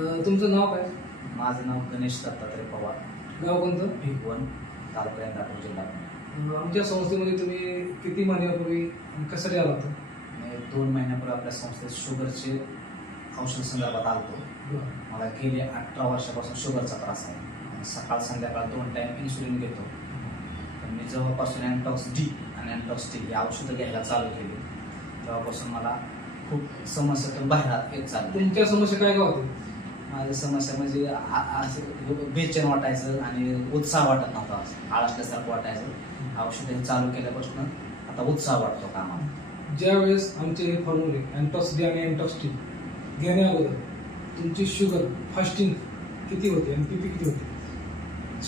तुमचं नाव काय? माझं नाव गणेश दत्तात्रय पवार, गाव कोणतं? भिगवण, तालुका इंदापूर, जिल्हा पुणे. आमच्या संस्थेमध्ये तुम्ही किती महिन्यापूर्वी कशासाठी आला होता? मी 2 महिन्यापूर्वी आपल्या संस्थेत शुगरचे औषध संदर्भात आलतो. मला गेले 18 वर्षापासून शुगरचा त्रास आहे. सकाळ संध्याकाळ 2 टाइम इन्सुलिन घेतो. पण मी जेव्हापासून अँटॉक्स डी आणि अँटॉक्स टी ही औषधं घ्यायला चालू केली तेव्हापासून मला खूप समस्यातून बाहेर येत चालली. तुमच्या समस्या काय काय होते? माझी समस्या म्हणजे असं बेचैन वाटायचं आणि उत्साह वाटत नव्हता, आळसल्यासारखं वाटायचं. औषधं चालू केल्यापासून आता उत्साह वाटतो कामाला. ज्या वेळेस आमचे हे फॉर्म्युले अँटॉक्स डी आणि अँटॉक्स टी घेण्या अगोदर तुमची शुगर फास्टिंग किती होते आणि किती होते?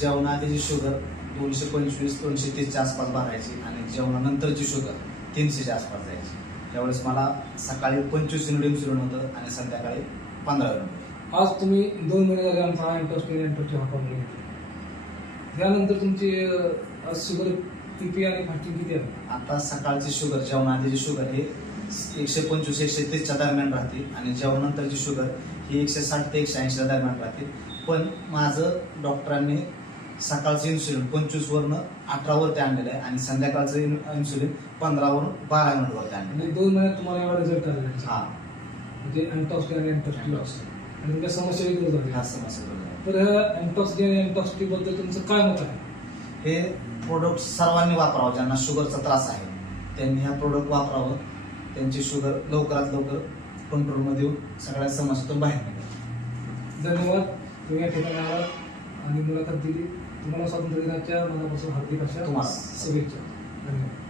जेवणाआधीची शुगर 225-230च्या आसपास भरायची आणि जेवणानंतरची शुगर 300च्या आसपास जायची. त्यावेळेस मला सकाळी 25 युनिट इन्सुलिन होतं आणि संध्याकाळी 15 युनिट. आज तुम्ही 2 महिने झाले आमचा हा अँटॉक्स टी आणि अँटॉक्स टी हा फॉर्म्युला घेतला. त्यानंतर तुमची आज शुगर किती आणि फास्टिंग किती आहे? आता सकाळची शुगर, जेवणाआधीची शुगर हे 125-130च्या दरम्यान राहते आणि जेवणानंतरची शुगर ही 160 ते 180च्या दरम्यान राहते. पण माझं डॉक्टरांनी सकाळचं इन्सुलिन 25 वरनं 18 वरती आणलेलं आहे आणि संध्याकाळचं इन्सुलिन 15 वरून 12 युनिट वरती आणलेलं म्हणजे आहे. 2 महिन्यात तुम्हाला एवढा रिझल्ट आलेला आहे. हा, म्हणजे अँटॉक्स टी आणि अँटॉक्स टी आणि तुमच्या समस्या वेगळी झाली. हा समस्या बरोबर. तर ह्या अँटॉक्स डी आणि अँटॉक्स टी बद्दल तुमचं काय मत आहे? हे प्रोडक्ट सर्वांनी वापरावं. ज्यांना शुगरचा त्रास आहे त्यांनी हा प्रोडक्ट वापरावं. त्यांची शुगर लवकरात लवकर कंट्रोलमध्ये येऊन सगळ्या समस्यातून बाहेर निघेल. धन्यवाद. तुम्ही या ठिकाणी आलात आणि मुलाखत दिली. तुम्हाला स्वातंत्र्य दिनाच्या मनापासून हार्दिक अशा तुम्हाला शुभेच्छा. धन्यवाद.